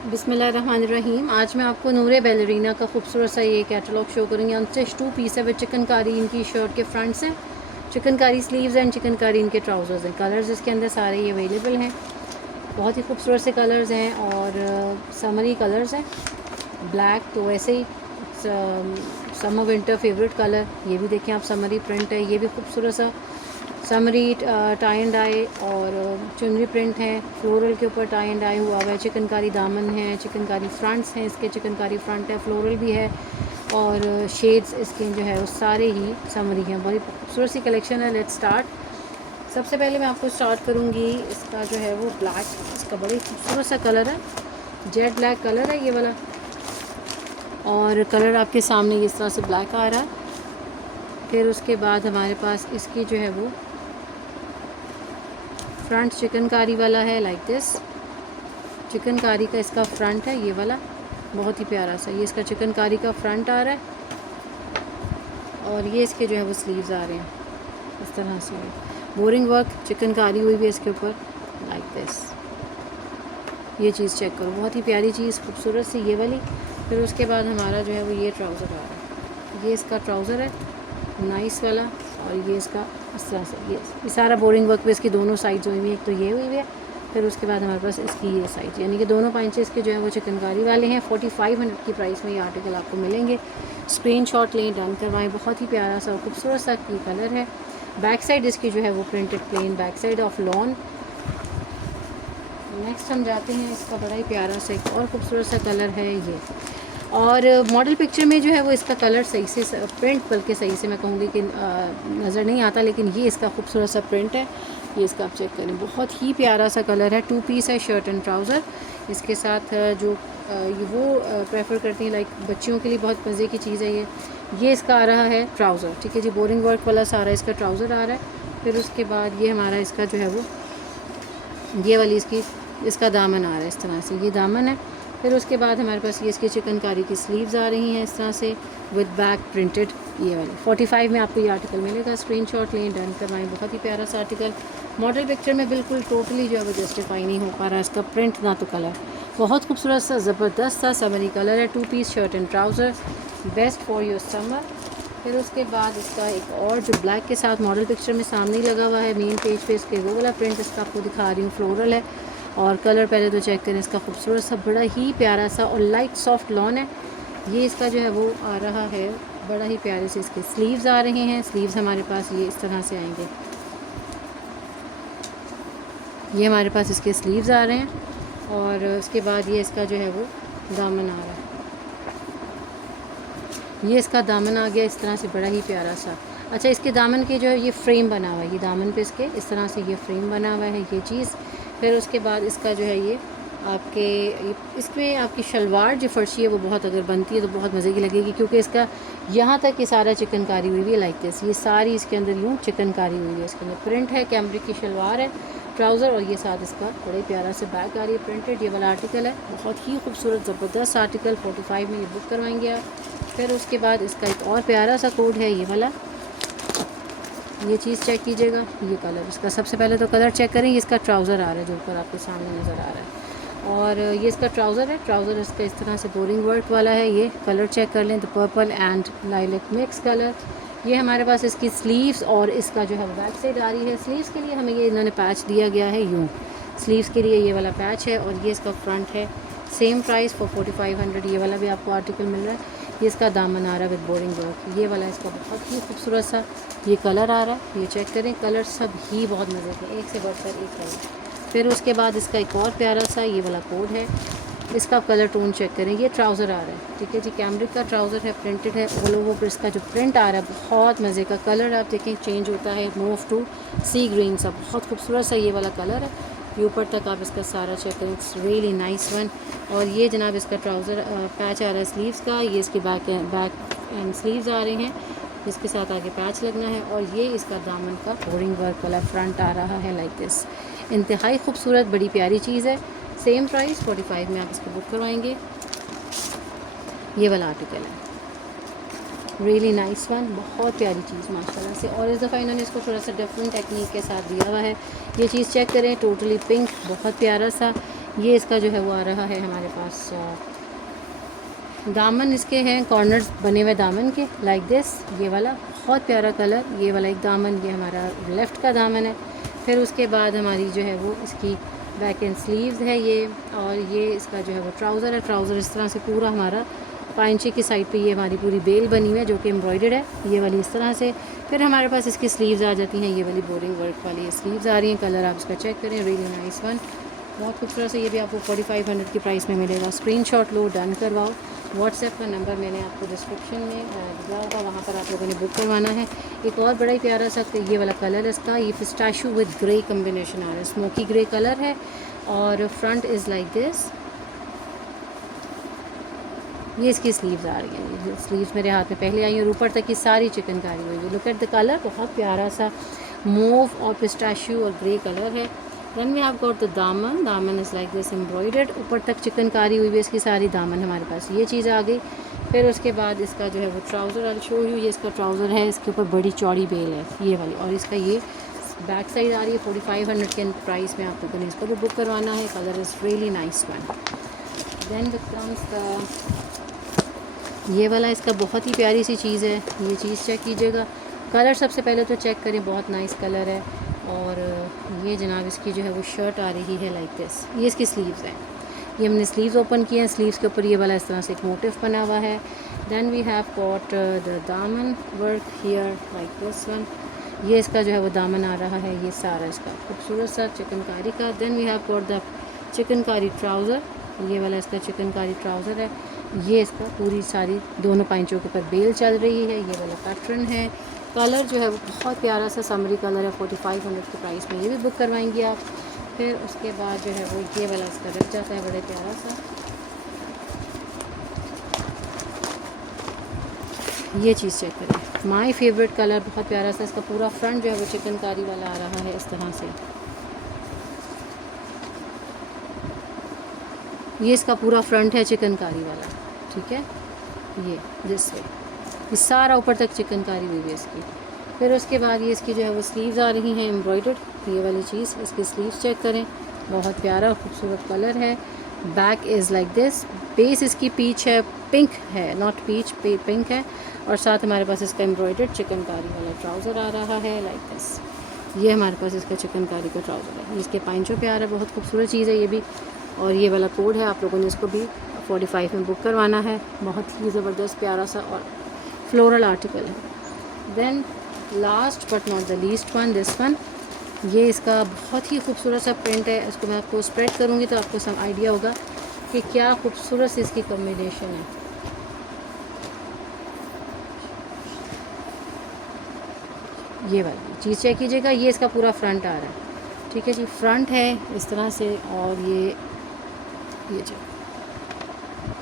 बिस्मिल्लाहिर्रहमानिर्रहीम। आज मैं आपको नूरे बैलरीना का खूबसूरत सा ये कैटलॉग शो करूँगी। अनस्टिच 2 पीस है विद चिकनकारी इनकी शर्ट के फ्रंट्स हैं, चिकनकारी स्लीव्स एंड चिकनकारी इनके ट्राउज़र्स हैं। कलर्स इसके अंदर सारे ही अवेलेबल हैं, बहुत ही खूबसूरत से कलर्स हैं और समरी कलर्स हैं। ब्लैक तो वैसे ही समर विंटर फेवरेट कलर, ये भी देखें आप, समरी प्रिंट है, ये भी खूबसूरत सा समरी टाई एंड डाई और चुनरी प्रिंट है, फ्लोरल के ऊपर टाई एंड डाई हुआ हुआ है। चिकनकारी दामन है, चिकनकारी फ्रंट्स हैं, इसके चिकनकारी फ्रंट है, फ्लोरल भी है और शेड्स इसके जो है वो सारे ही समरी हैं। बड़ी खूबसूरत सी कलेक्शन है। Let's start. सबसे पहले मैं आपको स्टार्ट करूँगी इसका जो है वो ब्लैक, इसका बड़ी खूबसूरत सा कलर है, जेट ब्लैक कलर है ये वाला और कलर आपके सामने इस तरह से ब्लैक आ रहा है। फिर उसके बाद हमारे पास इसकी जो है वो फ्रंट चिकनकारी वाला है, लाइक दिस। चिकनकारी का इसका फ्रंट है ये वाला, बहुत ही प्यारा सा, ये इसका चिकनकारी का फ्रंट आ रहा है और ये इसके जो है वो स्लीव्स आ रहे हैं इस तरह से। बोरिंग वर्क चिकनकारी हुई भी है इसके ऊपर, लाइक दिस। ये चीज़ चेक करो, बहुत ही प्यारी चीज़, खूबसूरत सी ये वाली। फिर उसके बाद हमारा जो है वो ये ट्राउज़र आ रहा है, ये इसका ट्राउज़र है नाइस वाला और ये इसका इस तरह से ये सारा बोरिंग वर्क पे इसकी दोनों साइड्स हुई हुई है, एक तो ये हुई हुई है, फिर उसके बाद हमारे पास इसकी ये साइड, यानी कि दोनों पंचेस के जो है वो चिकनकारी वाले हैं। 4500 की प्राइस में ये आर्टिकल आपको मिलेंगे। स्क्रीनशॉट लें, डन करवाएं। बहुत ही प्यारा सा और खूबसूरत सा ये कलर है। बैक साइड इसकी जो है वो printed plane back side of lawn. Next हम जाते हैं, इसका बड़ा ही प्यारा सा एक और खूबसूरत सा कलर है ये, और मॉडल पिक्चर में जो है वो इसका कलर सही से प्रिंट, बल्कि सही से मैं कहूँगी कि नज़र नहीं आता, लेकिन ये इसका खूबसूरत सा प्रिंट है। ये इसका आप चेक करें, बहुत ही प्यारा सा कलर है। 2 पीस है, शर्ट एंड ट्राउज़र। इसके साथ जो ये वो प्रेफर करती हैं, लाइक बच्चियों के लिए बहुत मज़े की चीज़ है ये इसका आ रहा है ट्राउज़र, ठीक है जी। बोरिंग वर्क वाला सारा इसका ट्राउज़र आ रहा है। फिर उसके बाद ये हमारा इसका जो है वो ये वाली इसका दामन आ रहा है इस तरह से, ये दामन है। फिर उसके बाद हमारे पास ये इसकी चिकनकारी की स्लीव्स आ रही हैं इस तरह से विद बैक प्रिंटेड, ये वाली 45 में आपको ये आर्टिकल मिलेगा। स्क्रीनशॉट लें, डन करवाएं। बहुत ही प्यारा सा आर्टिकल, मॉडल पिक्चर में बिल्कुल टोटली जो है वो जस्टिफाई नहीं हो पा रहा है इसका प्रिंट ना तो कलर। बहुत खूबसूरत सा ज़बरदस्त सा समरी कलर है। 2 piece shirt and trouser, best for your summer. फिर उसके बाद इसका एक और जो ब्लैक के साथ मॉडल पिक्चर में सामने ही लगा हुआ है मेन पेज पे, इसके वो वाला प्रिंट इसका आपको दिखा रही हूँ, फ्लोरल है और कलर पहले तो चेक करें इसका, खूबसूरत सा बड़ा ही प्यारा सा और लाइट सॉफ्ट लॉन है। ये इसका जो है वो आ रहा है, बड़ा ही प्यारे से इसके स्लीव्स आ रहे हैं। स्लीव्स हमारे पास ये इस तरह से आएंगे, ये हमारे पास इसके स्लीव्स आ रहे हैं और उसके बाद ये इसका जो है वो दामन आ रहा है, ये इसका दामन आ गया इस तरह से, बड़ा ही प्यारा सा। अच्छा, इसके दामन के जो है ये फ्रेम बना हुआ है, ये दामन पे इसके इस तरह से ये फ्रेम बना हुआ है ये चीज़। फिर उसके बाद इसका जो है ये आपके इसमें आपकी शलवार जो फर्शी है वो बहुत अगर बनती है तो बहुत मज़े की लगेगी, क्योंकि इसका यहाँ तक ये सारा चिकनकारी हुई हुई है, लाइक दिस। ये सारी इसके अंदर यूँ चिकनकारी हुई है, इसके अंदर प्रिंट है, कैमरिक की शलवार है, ट्राउज़र और ये साथ इसका बड़े प्यारा से बैक आ रही है प्रिंटेड। ये वाला आर्टिकल है, बहुत ही खूबसूरत ज़बरदस्त आर्टिकल। 45 में ये बुक करवाएंगे आप। फिर उसके बाद इसका एक और प्यारा सा कोड है ये वाला, ये चीज़ चेक कीजिएगा, ये कलर इसका। सबसे पहले तो कलर चेक करें, ये इसका ट्राउज़र आ रहा है जो ऊपर आपके सामने नज़र आ रहा है और ये इसका ट्राउज़र है। ट्राउज़र इसका इस तरह से बोरिंग वर्क वाला है। ये कलर चेक कर लें, the purple and lilac mix colour. ये हमारे पास इसकी स्लीव्स और इसका जो है बैक साइड आ रही है। स्लीव्स के लिए हमें ये इन्होंने पैच दिया गया है यूँ, स्लीव्स के लिए ये वाला पैच है और ये इसका फ्रंट है। सेम प्राइस फॉर 4500 ये वाला भी आपको आर्टिकल मिल रहा है। ये इसका दामन आ रहा है विद बोरिंग वर्क, ये वाला इसका बहुत ही खूबसूरत सा ये कलर आ रहा है। ये चेक करें, कलर सब ही बहुत मज़े के, एक से बढ़कर एक कलर। फिर उसके बाद इसका एक और प्यारा सा ये वाला कोड है, इसका कलर टोन चेक करें। ये ट्राउज़र आ रहा है, ठीक है जी, कैमरिक का ट्राउज़र है, प्रिंटेड है ऑल ओवर पर। इसका जो प्रिंट आ रहा है बहुत मज़े का, कलर आप देखें चेंज होता है, मूव टू सी ग्रीन सा, बहुत खूबसूरत सा ये वाला कलर है। ये ऊपर तक आप इसका सारा चेक करें, इट्स रियली नाइस वन। और ये जनाब इसका ट्राउज़र पैच आ रहा है स्लीव्स का, ये इसके बैक एंड स्लीव्स आ रहे हैं, इसके साथ आगे पैच लगना है और ये इसका दामन का बोरिंग वर्क वाला फ्रंट आ रहा है, लाइक दिस। इंतहाई खूबसूरत बड़ी प्यारी चीज़ है। सेम प्राइस 45 में आप इसको बुक करवाएंगे। ये वाला आर्टिकल है, रियली नाइस वन, बहुत प्यारी चीज़ माशाल्लाह से। और इस दफ़ा इन्होंने इसको थोड़ा सा डिफरेंट टेक्निक के साथ दिया हुआ है। ये चीज़ चेक करें, टोटली पिंक, बहुत प्यारा सा। ये इसका जो है वो आ रहा है हमारे पास दामन इसके हैं कॉर्नर्स बने हुए दामन के लाइक दिस। ये वाला बहुत प्यारा कलर, ये वाला एक दामन, ये हमारा लेफ़्ट का दामन है। फिर उसके बाद हमारी जो है वो इसकी बैक एंड स्लीव्स है ये, और ये इसका जो है वो ट्राउज़र है। ट्राउज़र इस तरह से पूरा हमारा 5 इंची की साइड पे ये हमारी पूरी बेल बनी हुई है जो कि एम्ब्रॉयडर्ड है, ये वाली इस तरह से। फिर हमारे पास इसकी स्लीव्स आ जाती हैं, ये वाली बोरिंग वर्क वाली ये स्लीव्स आ रही हैं। कलर आप इसका चेक करें, रियली नाइस वन, बहुत खूबसूरत है। ये भी आपको 4500 की प्राइस में मिलेगा। स्क्रीनशॉट लो, डन करवाओ। व्हाट्सएप का नंबर मैंने आपको डिस्क्रिप्शन में दिया होगा, वहाँ पर आप लोगों ने बुक करवाना है। एक और बड़ा ही प्यारा सा ये वाला कलर है इसका, ये पिस्ताशू विद ग्रे कम्बिनेशन आ रहा है, स्मोकी ग्रे कलर है, और फ्रंट इज़ लाइक दिस। ये इसकी स्लीव्स आ रही हैं, ये स्लीव्स मेरे हाथ में पहले आई हैं, और ऊपर तक की सारी चिकनकारी हुई है। लुक एट द कलर, बहुत प्यारा सा मूव और पिस्ताशू और ग्रे कलर है। Then we have got the daman, daman is like this embroidered, ऊपर तक चिकनकारी हुई है इसकी सारी दामन हमारे पास, ये चीज़ आ गई। फिर उसके बाद इसका जो है वो ट्राउज़र आई शो यू, ये इसका ट्राउज़र है, इसके ऊपर बड़ी चौड़ी बेल है ये वाली, और इसका ये बैक साइड आ रही है। 4500 के प्राइस में आप लोगों ने इसको भी बुक करवाना है। Colour is really nice one. Then comes the ये वाला, इसका बहुत ही प्यारी सी चीज़ है, ये चीज़ चेक कीजिएगा। कलर सबसे पहले तो चेक करें, बहुत नाइस कलर है। और ये जनाब इसकी जो है वो शर्ट आ रही है लाइक दिस, ये इसकी स्लीव्स हैं, ये हमने स्लीव्स ओपन किए हैं, स्लीव्स के ऊपर ये वाला इस तरह से एक मोटिव बना हुआ है। Then we have got the daman work here like this one, ये इसका जो है वो दामन आ रहा है, ये सारा इसका खूबसूरत सा चिकनकारी का। Then we have got the chikankari trouser, ये वाला इसका चिकनकारी ट्राउज़र है, ये इसका पूरी सारी दोनों पाइंचों के ऊपर बेल चल रही है, ये वाला पैटर्न है। कलर जो है वो बहुत प्यारा सा समरी कलर है, 4500 की प्राइस में ये भी बुक करवाएंगे आप। फिर उसके बाद जो है वो ये वाला इसका रख जाता है, बड़े प्यारा सा, ये चीज़ चेक करें, माय फेवरेट कलर, बहुत प्यारा सा। इसका पूरा फ्रंट जो है वो चिकनकारी वाला आ रहा है इस तरह से, ये इसका पूरा फ्रंट है चिकनकारी वाला, ठीक है, ये दिस वे, ये सारा ऊपर तक चिकनकारी हुई है इसकी। फिर उसके बाद ये इसकी जो है वो स्लीव्स आ रही हैं एम्ब्रॉयडर्ड, ये वाली चीज़, इसकी स्लीव्स चेक करें, बहुत प्यारा और खूबसूरत कलर है। Back is like this, base इसकी पीच है, पिंक है, नॉट पीच, पिंक है, और साथ हमारे पास इसका एम्ब्रॉयडर्ड चिकनकारी वाला ट्राउज़र आ रहा है लाइक दिस, ये हमारे पास इसका चिकनकारी का ट्राउज़र है, इसके पाइंचों पे आ रहा है, बहुत खूबसूरत चीज़ है ये भी। और ये वाला कोड है, आप लोगों ने इसको भी 45 में बुक करवाना है, बहुत ही ज़बरदस्त प्यारा सा और फ्लोरल आर्टिकल है। Then last but not the least one, this one, ये इसका बहुत ही खूबसूरत सा प्रिंट है, इसको मैं आपको स्प्रेड करूँगी तो आपको सम आइडिया होगा कि क्या खूबसूरत सी इसकी कॉम्बिनेशन है। ये वाली चीज़ चेक कीजिएगा, ये इसका पूरा फ्रंट आ रहा है, ठीक है जी, फ्रंट है इस तरह से, और ये जी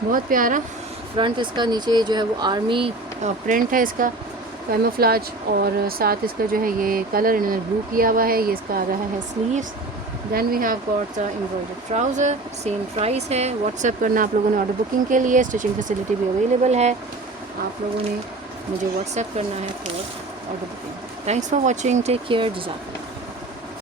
बहुत प्यारा फ्रंट इसका, नीचे जो है वो आर्मी प्रिंट है इसका, कैमोफ्लेज, और साथ इसका जो है ये कलर इन्होंने ब्लू किया हुआ है, ये इसका आ रहा है sleeves. Then we have got the embroidered trouser, same price है। व्हाट्सएप करना आप लोगों ने ऑर्डर बुकिंग के लिए, स्टिचिंग फैसिलिटी भी अवेलेबल है, आप लोगों ने मुझे व्हाट्सएप करना है for order booking. Thanks for watching, take care, जज़ाकल्लाह।